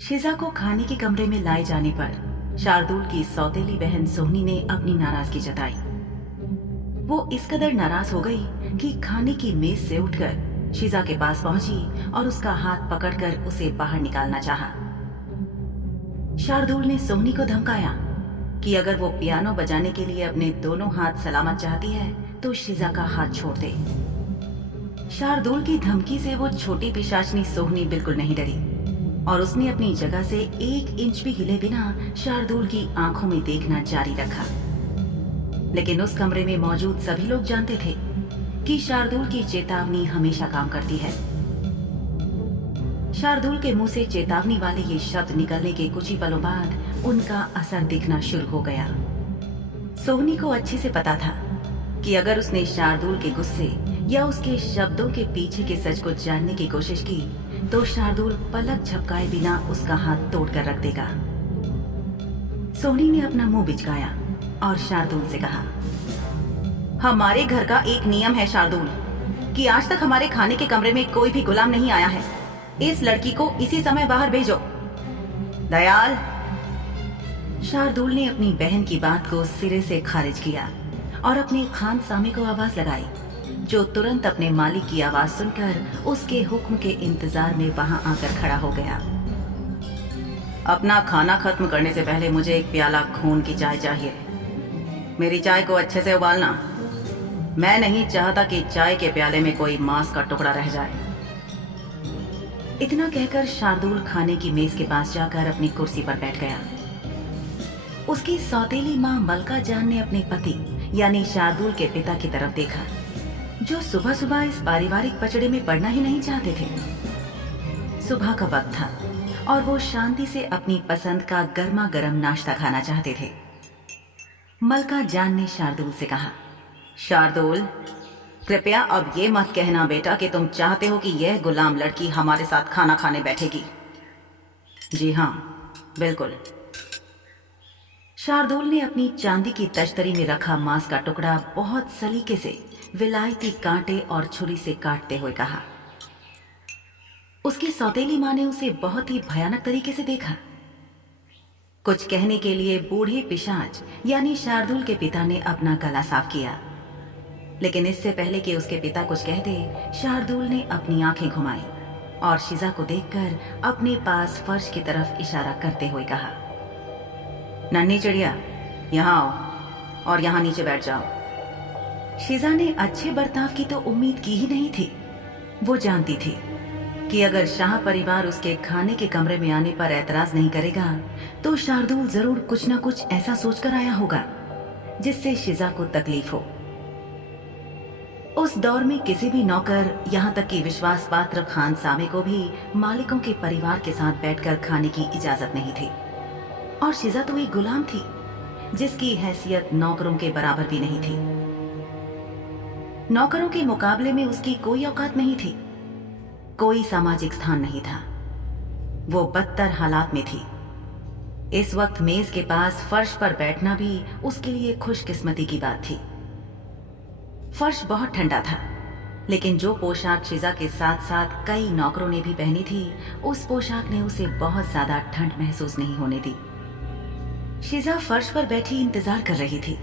शिजा को खाने के कमरे में लाए जाने पर शार्दुल की सौतेली बहन सोहनी ने अपनी नाराजगी जताई। वो इस कदर नाराज हो गई कि खाने की मेज से उठकर शिजा के पास पहुंची और उसका हाथ पकड़कर उसे बाहर निकालना चाहा। शार्दुल ने सोहनी को धमकाया कि अगर वो पियानो बजाने के लिए अपने दोनों हाथ सलामत चाहती है तो शिजा का हाथ छोड़ दे। शार्दुल की धमकी से वो छोटी पिशाचनी सोहनी बिल्कुल नहीं डरी और उसने अपनी जगह से 1 इंच भी हिले बिना शार्दुल की आंखों में देखना जारी रखा। लेकिन उस कमरे में मौजूद सभी लोग जानते थे कि शार्दुल की चेतावनी हमेशा काम करती है। शार्दुल के मुंह से चेतावनी वाले ये शब्द निकलने के कुछ ही पलों बाद उनका असर दिखना शुरू हो गया। सोहनी को अच्छे से पता था कि अगर उसने शार्दुल के गुस्से या उसके शब्दों के पीछे के सच को जानने की कोशिश की तो शार्दुल पलक झपकाए बिना उसका हाथ तोड़कर रख देगा। सोहनी ने अपना मुंह बिचकाया और शार्दुल से कहा, हमारे घर का एक नियम है शार्दुल कि आज तक हमारे खाने के कमरे में कोई भी गुलाम नहीं आया है। इस लड़की को इसी समय बाहर भेजो। दयाल। शार्दुल ने अपनी बहन की बात को सिरे से खारिज किया और अपने खान सामे को आवाज लगाई, जो तुरंत अपने मालिक की आवाज सुनकर उसके हुक्म के इंतजार में वहां आकर खड़ा हो गया। अपना खाना खत्म करने से पहले मुझे एक प्याला खून की चाय चाहिए। मेरी चाय को अच्छे से उबालना। मैं नहीं चाहता कि चाय के प्याले में कोई मांस का टुकड़ा रह जाए। इतना कहकर शार्दुल खाने की मेज के पास जाकर अपनी कुर्सी पर बैठ गया। उसकी सौतेली माँ मलका जान ने अपने पति यानी शार्दुल के पिता की तरफ देखा, जो सुबह सुबह इस पारिवारिक पचड़े में पड़ना ही नहीं चाहते थे। सुबह का वक्त था और वो शांति से अपनी पसंद का गर्मा गर्म नाश्ता खाना चाहते थे। मलका जान ने शार्दुल से कहा, शार्दुल, कृपया अब ये मत कहना बेटा कि तुम चाहते हो कि यह गुलाम लड़की हमारे साथ खाना खाने बैठेगी। जी हाँ, बिल्कुल। शार्दुल ने अपनी चांदी की तश्तरी में रखा मांस का टुकड़ा बहुत सलीके से विलायती कांटे और छुरी से काटते हुए कहा। उसकी सौतेली मां ने उसे बहुत ही भयानक तरीके से देखा। कुछ कहने के लिए बूढ़े पिशाच यानी शार्दुल के पिता ने अपना गला साफ किया, लेकिन इससे पहले कि उसके पिता कुछ कह दे, शार्दुल ने अपनी आंखें घुमाई और शिजा को देखकर अपने पास फर्श की तरफ इशारा करते हुए कहा, नन्ही चिड़िया, यहाँ आओ और यहाँ नीचे बैठ जाओ। शिजा ने अच्छे बर्ताव की तो उम्मीद की ही नहीं थी। वो जानती थी कि अगर शाह परिवार उसके खाने के कमरे में आने पर ऐतराज नहीं करेगा तो शार्दुल जरूर कुछ न कुछ ऐसा सोचकर आया होगा जिससे शिजा को तकलीफ हो। उस दौर में किसी भी नौकर, यहाँ तक कि विश्वास पात्र खान सामे को भी मालिकों के परिवार के साथ बैठकर खाने की इजाजत नहीं थी। और शिजा तो एक गुलाम थी जिसकी हैसियत नौकरों के बराबर भी नहीं थी। नौकरों के मुकाबले में उसकी कोई औकात नहीं थी, कोई सामाजिक स्थान नहीं था। वो बदतर हालात में थी। इस वक्त मेज के पास फर्श पर बैठना भी उसके लिए खुशकिस्मती की बात थी। फर्श बहुत ठंडा था, लेकिन जो पोशाक शिजा के साथ साथ कई नौकरों ने भी पहनी थी, उस पोशाक ने उसे बहुत ज्यादा ठंड महसूस नहीं होने दी। शिजा फर्श पर बैठी इंतजार कर रही थी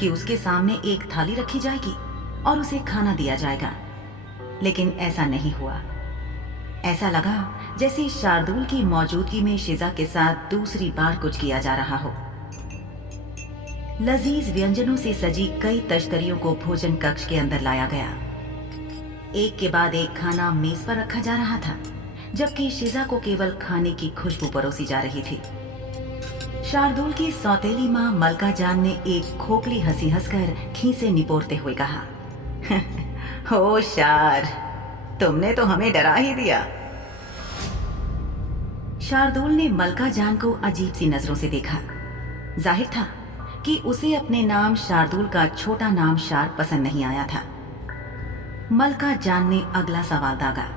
कि उसके सामने एक थाली रखी जाएगी और उसे खाना दिया जाएगा, लेकिन ऐसा नहीं हुआ। ऐसा लगा जैसे शार्दुल की मौजूदगी में शिजा के साथ दूसरी बार कुछ किया जा रहा हो। लजीज व्यंजनों से सजी कई तश्तरियों को भोजन कक्ष के अंदर लाया गया। एक के बाद एक खाना मेज पर रखा जा रहा था, जबकि शिजा को केवल खाने की खुशबू परोसी जा रही थी। शार्दुल की सौतेली माँ मलका जान ने एक खोखली हंसी हंसकर खीसे निपोरते हुए कहा, हो शार, तुमने तो हमें डरा ही दिया। शार्दुल ने मलका जान को अजीब सी नजरों से देखा। जाहिर था कि उसे अपने नाम शार्दुल का छोटा नाम शार पसंद नहीं आया था। मलका जान ने अगला सवाल दागा,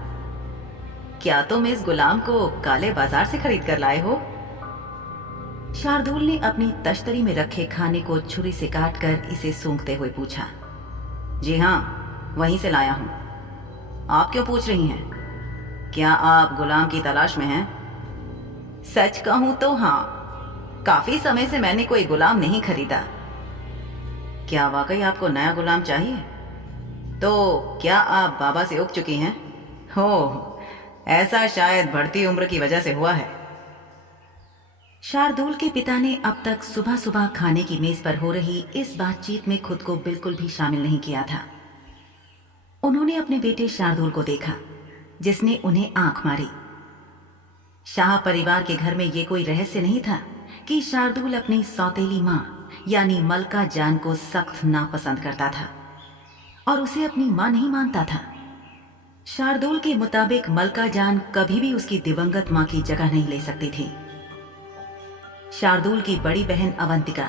क्या तुम इस गुलाम को काले बाजार से खरीद कर लाए हो? शार्दुल ने अपनी तश्तरी में रखे खाने को छुरी से काटकर इसे सूंघते हुए पूछा, जी हाँ, वहीं से लाया हूं। आप क्यों पूछ रही हैं? क्या आप गुलाम की तलाश में हैं? सच कहूं तो हाँ, काफी समय से मैंने कोई गुलाम नहीं खरीदा। क्या वाकई आपको नया गुलाम चाहिए? तो क्या आप बाबा से उग चुकी हैं? हो, ऐसा शायद बढ़ती उम्र की वजह से हुआ है। शार्दुल के पिता ने अब तक सुबह सुबह खाने की मेज पर हो रही इस बातचीत में खुद को बिल्कुल भी शामिल नहीं किया था। उन्होंने अपने बेटे शार्दुल को देखा, जिसने उन्हें आंख मारी। शाह परिवार के घर में यह कोई रहस्य नहीं था कि शार्दुल अपनी सौतेली मां यानी मलका जान को सख्त नापसंद करता था और उसे अपनी मां नहीं मानता था। शार्दुल के मुताबिक मलका जान कभी भी उसकी दिवंगत मां की जगह नहीं ले सकती थी। शार्दुल की बड़ी बहन अवंतिका,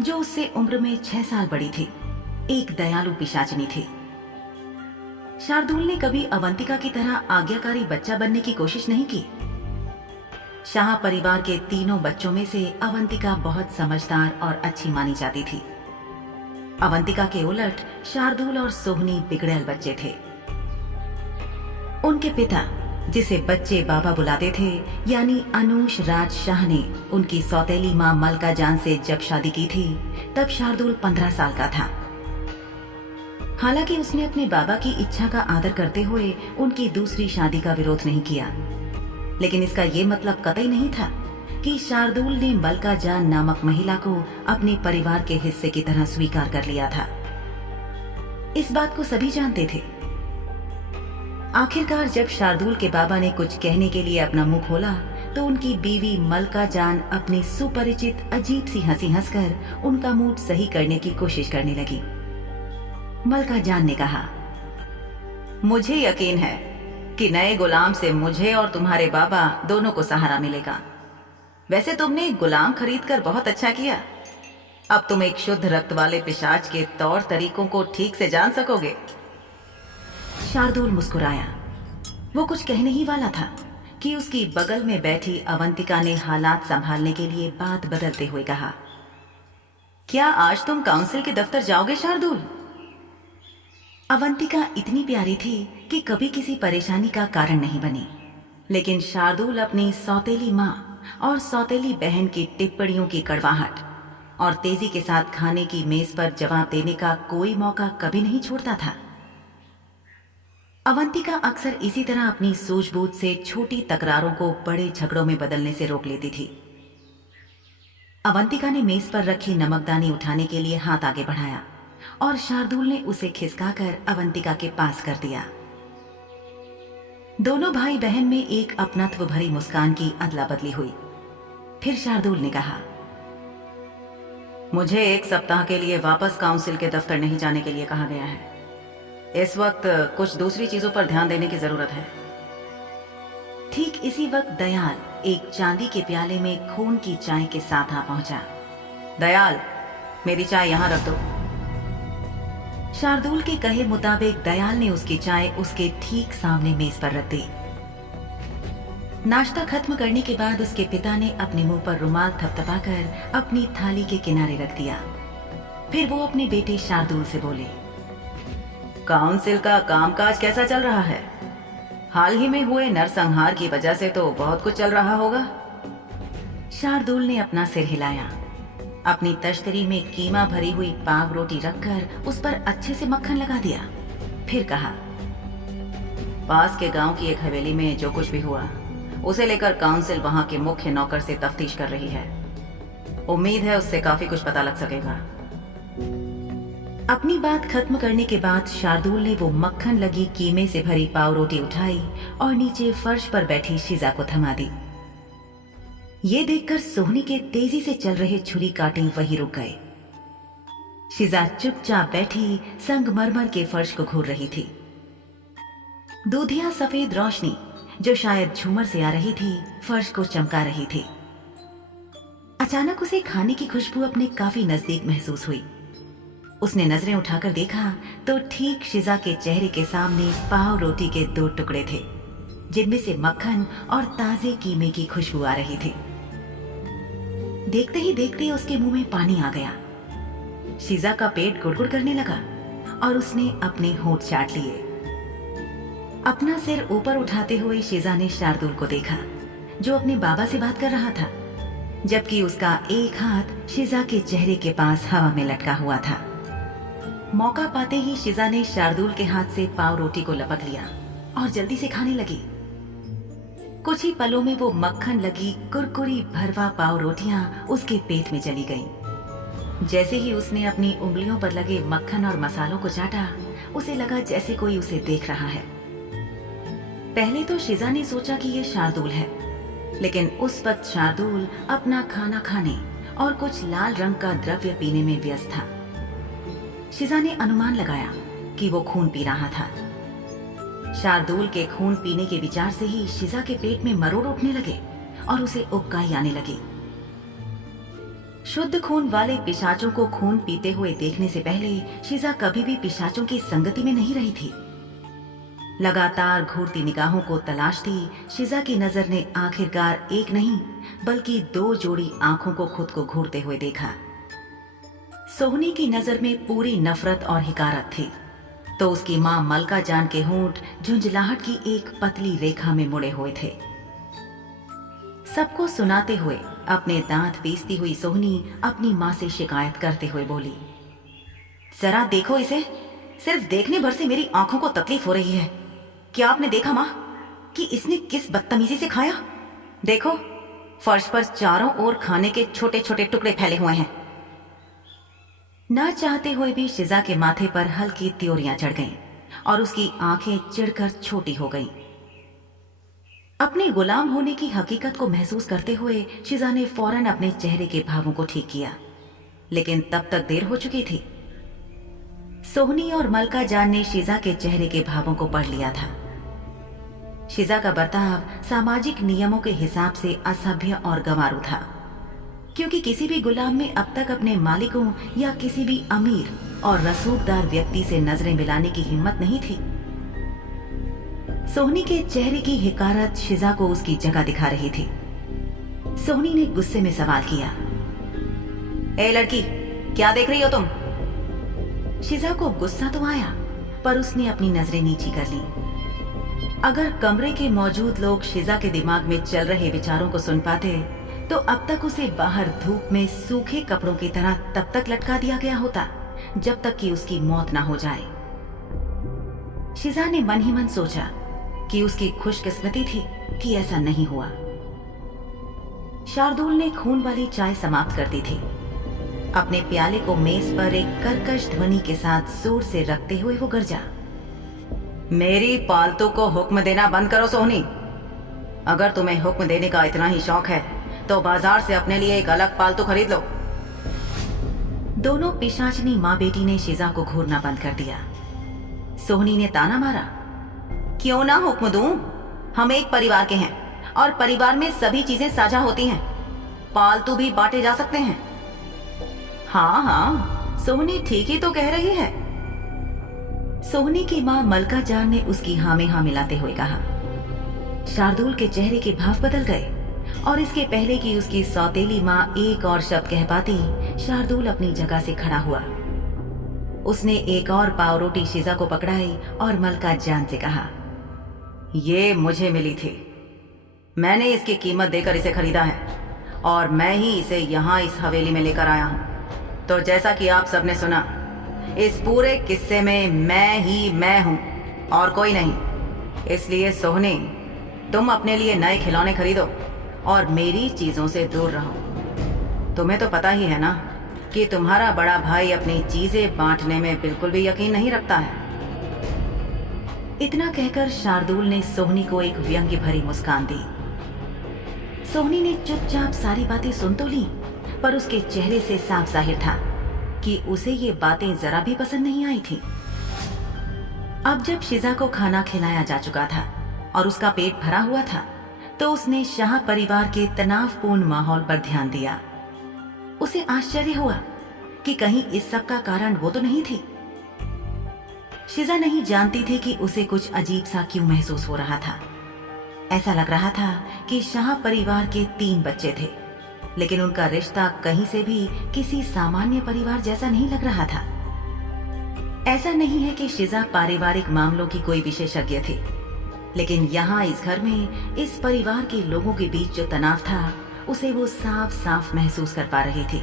जो उससे उम्र में 6 साल बड़ी थी, एक दयालु पिशाचिनी थी। शार्दुल ने कभी अवंतिका की तरह आज्ञाकारी बच्चा बनने की कोशिश नहीं की। शाह परिवार के तीनों बच्चों में से अवंतिका बहुत समझदार और अच्छी मानी जाती थी। अवंतिका के उलट शार्दुल और सोहनी बिगड़ैल बच्चे थे। उनके पिता, जिसे बच्चे बाबा बुलाते थे, यानी अनूश राज शाह ने उनकी सौतेली मां मलका जान से जब शादी की थी, तब शार्दुल 15 साल का था। हालांकि उसने अपने बाबा की इच्छा का आदर करते हुए उनकी दूसरी शादी का विरोध नहीं किया, लेकिन इसका ये मतलब कतई नहीं था कि शार्दुल ने मलका जान नामक महिला को अपने परिवार के हिस्से की तरह स्वीकार कर लिया था। इस बात को सभी जानते थे। आखिरकार जब शार्दुल के बाबा ने कुछ कहने के लिए अपना मुंह खोला, तो उनकी बीवी मलका जान अपनी सुपरिचित अजीब सी हंसी हंसकर उनका मूड सही करने की कोशिश करने लगी। मलका जान ने कहा, मुझे यकीन है कि नए गुलाम से मुझे और तुम्हारे बाबा दोनों को सहारा मिलेगा। वैसे तुमने गुलाम खरीदकर बहुत अच्छा किया। अब तुम एक शुद्ध रक्त वाले पिशाच के तौर तरीकों को ठीक से जान सकोगे। शार्दुल मुस्कुराया। वो कुछ कहने ही वाला था कि उसकी बगल में बैठी अवंतिका ने हालात संभालने के लिए बात बदलते हुए कहा, क्या आज तुम काउंसिल के दफ्तर जाओगे शार्दुल? अवंतिका इतनी प्यारी थी कि कभी किसी परेशानी का कारण नहीं बनी, लेकिन शार्दुल अपनी सौतेली मां और सौतेली बहन की टिप्पणियों की कड़वाहट और तेजी के साथ खाने की मेज पर जवाब देने का कोई मौका कभी नहीं छोड़ता था। अवंतिका अक्सर इसी तरह अपनी सूझबूझ से छोटी तकरारों को बड़े झगड़ों में बदलने से रोक लेती थी। अवंतिका ने मेज पर रखी नमकदानी उठाने के लिए हाथ आगे बढ़ाया और शार्दुल ने उसे खिसकाकर अवंतिका के पास कर दिया। दोनों भाई बहन में एक अपनत्व भरी मुस्कान की अदला बदली हुई। फिर शार्दुल ने कहा, मुझे 1 सप्ताह के लिए वापस काउंसिल के दफ्तर नहीं जाने के लिए कहा गया है। इस वक्त कुछ दूसरी चीजों पर ध्यान देने की जरूरत है। ठीक इसी वक्त दयाल एक चांदी के प्याले में खून की चाय के साथ आ पहुंचा। दयाल, मेरी चाय यहां रख दो। शार्दुल के कहे मुताबिक दयाल ने उसकी चाय उसके ठीक सामने मेज पर रख दी। नाश्ता खत्म करने के बाद उसके पिता ने अपने मुंह पर रुमाल थपथपाकर अपनी थाली के किनारे रख दिया। फिर वो अपने बेटे शार्दुल से बोले, काउंसिल का कामकाज कैसा चल रहा है? हाल ही में हुए नरसंहार की वजह से तो बहुत कुछ चल रहा होगा। शार्दुल ने अपना सिर हिलाया। अपनी तश्तरी में कीमा भरी हुई पाव रोटी रखकर उस पर अच्छे से मक्खन लगा दिया। फिर कहा, पास के गांव की एक हवेली में जो कुछ भी हुआ उसे लेकर काउंसिल वहां के मुख्य नौकर से तफ्तीश कर रही है। उम्मीद है उससे काफी कुछ पता लग सकेगा। अपनी बात खत्म करने के बाद शार्दुल ने वो मक्खन लगी कीमे से भरी पाव रोटी उठाई और नीचे फर्श पर बैठी शिजा को थमा दी। ये देखकर सोहनी के तेजी से चल रहे छुरी कांटे वहीं रुक गए। शिजा चुपचाप बैठी संगमरमर के फर्श को घूर रही थी। दूधिया सफेद रोशनी जो शायद झूमर से आ रही थी, फर्श को चमका रही थी। अचानक उसे खाने की खुशबू अपने काफी नजदीक महसूस हुई। उसने नजरें उठाकर देखा तो ठीक शिजा के चेहरे के सामने पाव रोटी के 2 टुकड़े थे, जिनमें से मक्खन और ताजे कीमे की खुशबू आ रही थी। देखते ही देखते उसके मुंह में पानी आ गया। शिजा का पेट गुड़गुड़ करने लगा और उसने अपने होंठ चाट लिए। अपना सिर ऊपर उठाते हुए शिजा ने शार्दुल को देखा, जो अपने बाबा से बात कर रहा था, जबकि उसका एक हाथ शिजा के चेहरे के पास हवा में लटका हुआ था। मौका पाते ही शिजा ने शार्दुल के हाथ से पाव रोटी को लपक लिया और जल्दी से खाने लगी। कुछ ही पलों में वो मक्खन लगी कुरकुरी भरवा पाव रोटियां उसके पेट में चली गईं। जैसे ही उसने अपनी उंगलियों पर लगे मक्खन और मसालों को चाटा, उसे लगा जैसे कोई उसे देख रहा है। पहले तो शिजा ने सोचा कि ये शार्दुल है, लेकिन उस वक्त शार्दुल अपना खाना खाने और कुछ लाल रंग का द्रव्य पीने में व्यस्त था। शिजा ने अनुमान लगाया कि वो खून पी रहा था। शार्दुल के खून पीने के विचार से ही शिजा के पेट में मरोड़ उठने लगे और उसे उबकाई आने लगी। शुद्ध खून वाले पिशाचों को खून पीते हुए देखने से पहले शिजा कभी भी पिशाचों की संगति में नहीं रही थी। लगातार घूरती निगाहों को तलाशती शिजा की नजर ने आखिरकार एक नहीं बल्कि 2 जोड़ी आंखों को खुद को घूरते हुए देखा। सोहनी की नजर में पूरी नफरत और हिकारत थी, तो उसकी मां मलका जान के होंठ झुंझलाहट की एक पतली रेखा में मुड़े हुए थे। सबको सुनाते हुए अपने दांत पीसती हुई सोहनी अपनी मां से शिकायत करते हुए बोली, जरा देखो इसे, सिर्फ देखने भर से मेरी आंखों को तकलीफ हो रही है। क्या आपने देखा मां कि इसने किस बदतमीजी से खाया? देखो, फर्श पर चारों ओर खाने के छोटे छोटे टुकड़े फैले हुए हैं। न चाहते हुए भी शिजा के माथे पर हल्की त्योरियां चढ़ गईं और उसकी आंखें चिढ़कर छोटी हो गईं। अपने गुलाम होने की हकीकत को महसूस करते हुए शिजा ने फौरन अपने चेहरे के भावों को ठीक किया, लेकिन तब तक देर हो चुकी थी। सोहनी और मलका जान ने शिजा के चेहरे के भावों को पढ़ लिया था। शिजा का बर्ताव सामाजिक नियमों के हिसाब से असभ्य और गंवारू था, क्योंकि किसी भी गुलाम में अब तक अपने मालिकों या किसी भी अमीर और रसूखदार व्यक्ति से नजरें मिलाने की हिम्मत नहीं थी। सोहनी के चेहरे की हिकारत शिजा को उसकी जगह दिखा रही थी। सोहनी ने गुस्से में सवाल किया, ए लड़की, क्या देख रही हो तुम? शिजा को गुस्सा तो आया, पर उसने अपनी नजरें नीची कर ली। अगर कमरे के मौजूद लोग शिजा के दिमाग में चल रहे विचारों को सुन पाते, तो अब तक उसे बाहर धूप में सूखे कपड़ों की तरह तब तक लटका दिया गया होता जब तक कि उसकी मौत ना हो जाए। शिजा ने मन ही मन सोचा कि उसकी खुशकिस्मती थी कि ऐसा नहीं हुआ। शार्दुल ने खून वाली चाय समाप्त कर दी थी। अपने प्याले को मेज पर एक कर्कश ध्वनि के साथ जोर से रखते हुए वो गरजा, मेरी पालतू को हुक्म देना बंद करो सोहनी। अगर तुम्हें हुक्म देने का इतना ही शौक है तो बाजार से अपने लिए एक अलग पालतू खरीद लो। दोनों पिशाचनी माँ बेटी ने शिजा को घूरना बंद कर दिया। सोहनी ने ताना मारा, क्यों ना हुक्म दूं? हम एक परिवार के हैं और परिवार में सभी चीजें साझा होती हैं। पालतू भी बांटे जा सकते हैं। हाँ हाँ, सोहनी ठीक ही तो कह रही है। सोहनी की मां मलका जान ने उसकी हाँ में हाँ मिलाते हुए कहा। शार्दुल के चेहरे के भाव बदल गए और इसके पहले कि उसकी सौतेली मां एक और शब्द कह पाती, शार्दुल अपनी जगह से खड़ा हुआ। उसने एक और पाव रोटी शिजा को पकड़ाई और मलका जान से कहा, ये मुझे मिली थी, मैंने इसकी कीमत देकर इसे खरीदा है और मैं ही इसे यहाँ इस हवेली में लेकर आया हूँ। तो जैसा कि आप सबने सुना, इस पूरे किस्से में मैं हूँ और कोई नहीं। इसलिए सोहनी, तुम अपने लिए नए खिलौने खरीदो और मेरी चीजों से दूर रहो। तुम्हें तो पता ही है ना कि तुम्हारा बड़ा भाई अपनी चीजें बांटने में बिल्कुल भी यकीन नहीं रखता है। इतना कहकर शार्दुल ने सोहनी को एक व्यंग्य भरी मुस्कान दी। सोहनी ने चुपचाप सारी बातें सुन तो ली, पर उसके चेहरे से साफ जाहिर था कि उसे ये बातें जरा भी पसंद नहीं आई थी। अब जब शिजा को खाना खिलाया जा चुका था और उसका पेट भरा हुआ था, तो उसने शाह परिवार के तनावपूर्ण माहौल पर ध्यान दिया। उसे आश्चर्य हुआ कि कहीं इस सब का कारण वो तो नहीं थी। शिजा नहीं जानती थी कि उसे कुछ अजीब सा क्यों महसूस हो रहा था। ऐसा लग रहा था कि शाह परिवार के 3 बच्चे थे, लेकिन उनका रिश्ता कहीं से भी किसी सामान्य परिवार जैसा नहीं लग रहा था। ऐसा नहीं है कि शिजा पारिवारिक मामलों की कोई विशेषज्ञ थी, लेकिन यहाँ इस घर में इस परिवार के लोगों के बीच जो तनाव था उसे वो साफ साफ महसूस कर पा रही थी।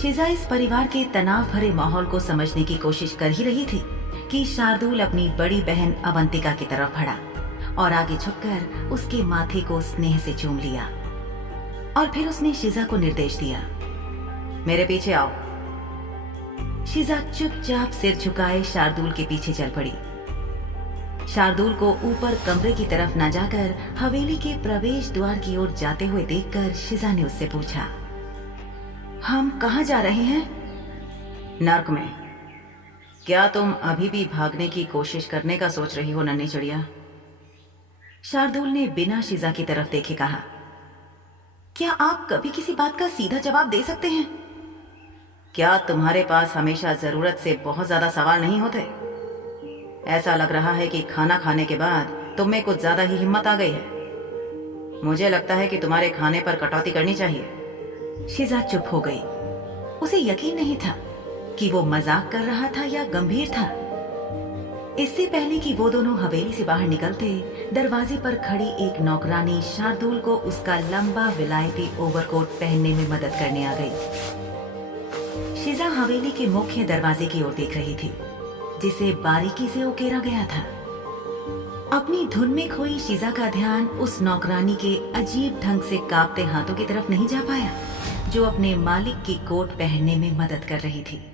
शिजा इस परिवार के तनाव भरे माहौल को समझने की कोशिश कर ही रही थी कि शार्दुल अपनी बड़ी बहन अवंतिका की तरफ बढ़ा और आगे झुककर उसके माथे को स्नेह से चूम लिया और फिर उसने शिजा को निर्देश दिया, मेरे पीछे आओ। शिजा चुपचाप सिर झुकाए शार्दुल के पीछे चल पड़ी। शार्दुल को ऊपर कमरे की तरफ न जाकर हवेली के प्रवेश द्वार की ओर जाते हुए देखकर शिजा ने उससे पूछा, हम कहाँ जा रहे हैं? नर्क में। क्या तुम अभी भी भागने की कोशिश करने का सोच रही हो नन्ही चिड़िया? शार्दुल ने बिना शिजा की तरफ देखे कहा, क्या आप कभी किसी बात का सीधा जवाब दे सकते हैं? क्या तुम्हारे पास हमेशा जरूरत से बहुत ज्यादा सवाल नहीं होते? ऐसा लग रहा है कि खाना खाने के बाद तुम में कुछ ज्यादा ही हिम्मत आ गई है। मुझे लगता है कि तुम्हारे खाने पर कटौती करनी चाहिए। शिजा चुप हो गई। उसे यकीन नहीं था कि वो मजाक कर रहा था या गंभीर था। इससे पहले कि वो दोनों हवेली से बाहर निकलते, दरवाजे पर खड़ी एक नौकरानी शार्दुल को उसका लंबा विलायती ओवरकोट पहनने में मदद करने आ गई। शिजा हवेली के मुख्य दरवाजे की ओर देख रही थी, जिसे बारीकी से उकेरा गया था। अपनी धुन में खोई शिजा का ध्यान उस नौकरानी के अजीब ढंग से कांपते हाथों की तरफ नहीं जा पाया, जो अपने मालिक की कोट पहनने में मदद कर रही थी।